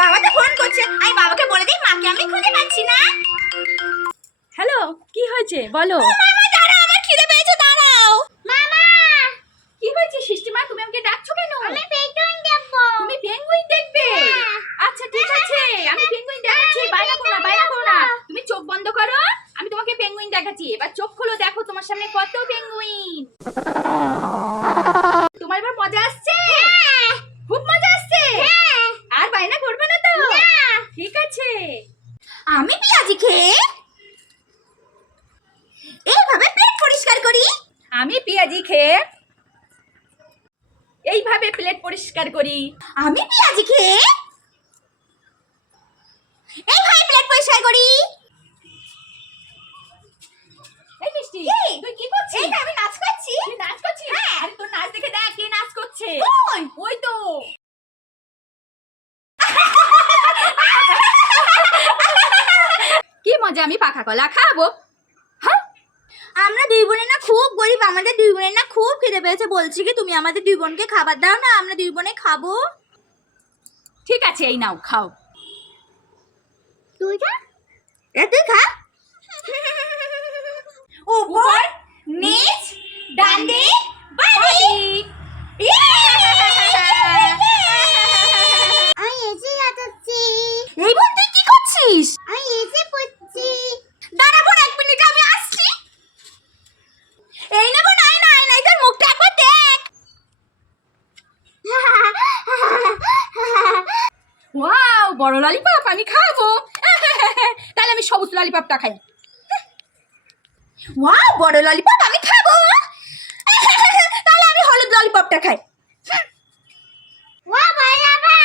বাবা তো ফোন করছে। আমি বাবাকে বলে দিই মাকে আমি খুঁজে পাচ্ছি না। হ্যালো কি হয়েছে? বলো। মামা দাঁড়াও কি হয়েছে সিস্টিমা? তুমি আমাকে ডাকছো কেন? আমি পেঙ্গুইন দেখব। তুমি দেখবে? হ্যাঁ। আচ্ছা ঠিক আছে। আমি পেঙ্গুইন দেখাচ্ছি হ্যাঁ, বাইরে করো না বাইরে তুমি চোখ বন্ধ করো আমি তোমাকে পেঙ্গুইন দেখাচ্ছি। এবার চোখ খুলো দেখো তোমার সামনে কত পেঙ্গুইন আমি পেঁয়াজি খেয়ে এইভাবে প্লেট পরিষ্কার করি। আমি পেঁয়াজি খেয়ে এইভাবে প্লেট পরিষ্কার করি। আমি পেঁয়াজি খেয়ে এইভাবে প্লেট পরিষ্কার করি এই মিষ্টি কি? তুই কি করছিস এই তো আমি নাচ করছি তুই নাচ করছিস হ্যাঁ। আরে তোর নাচ দেখে দেখ কে নাচ করছে কই? ওই তো কি মজা আমি পাকা কলা খাব। হ্যাঁ? আমরা দুই বোনের না খুব গরিব আমাদের দুই বোনের না খুব খেতে পেয়েছে। বলছি কি তুমি আমাদের দুই বোনকে খাবার দাও না আমরা দুই বোনে খাব। ঠিক আছে এই নাও খাও। তুই খা এ তুই খা। বড় ললিপপ আমি খাব। তাহলে আমি সবুজ ললিপপটা খাই। ওয়াও বড় ললিপপ আমি খাব তাহলে আমি হলুদ ললিপপটা খাই। ওয়া বাবা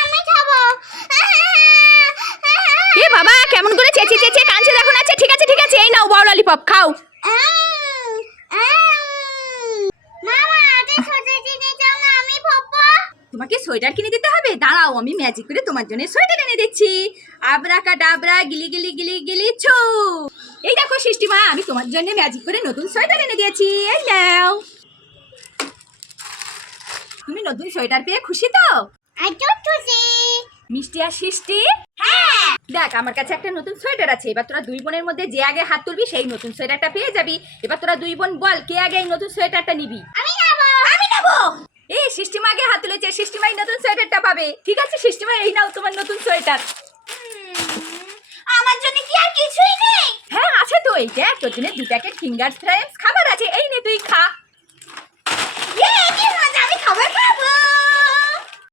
আমি খাব। এ বাবা কেমন করে চেঁচে চেঁচে কাঁদছে দেখো না আচ্ছা, ঠিক আছে ঠিক আছে এই নাও বড় ললিপপ খাও মামা আগে ছোট জিনিস দাও না আমি পপো তোমাকে সোয়েটার কিনে দিতে হবে। দাঁড়াও আমি ম্যাজিক করে তোমার জন্য সোয়েটার এনে দিচ্ছি। আবরাকা ডাবরা গিলি গিলি গিলি গিলি ছু। এই দেখো সৃষ্টিমা আমি তোমার জন্য ম্যাজিক করে নতুন সোয়েটার এনে দিয়েছি। এই নাও। তুমি নতুন সোয়েটার পেয়ে খুশি তো? খুশি মিষ্টি আর সৃষ্টি? হ্যাঁ। দেখ আমার কাছে একটা নতুন সোয়েটার আছে। এবার তোরা দুই বোনের মধ্যে যে আগে হাত তুলবি সেই নতুন সোয়েটারটা পেয়ে যাবি। এবার তোরা দুই বোন বল কে আগে এই নতুন সোয়েটারটা নিবি? আমি নেব। আমি নেব? সিস্টিমাই নতুন সোয়েটারটা পাবে। ঠিক আছে সিস্টিমাই এই নাও তোমার নতুন সোয়েটার। আমার জন্য কি আর কিছুই নেই? হ্যাঁ আছে তো এই দেখ তোর জন্য দু প্যাকেট ফিঙ্গার ফ্রাইস খাবার আছে এই নে তুই খা। এই কি মজা আমি খাবার খাই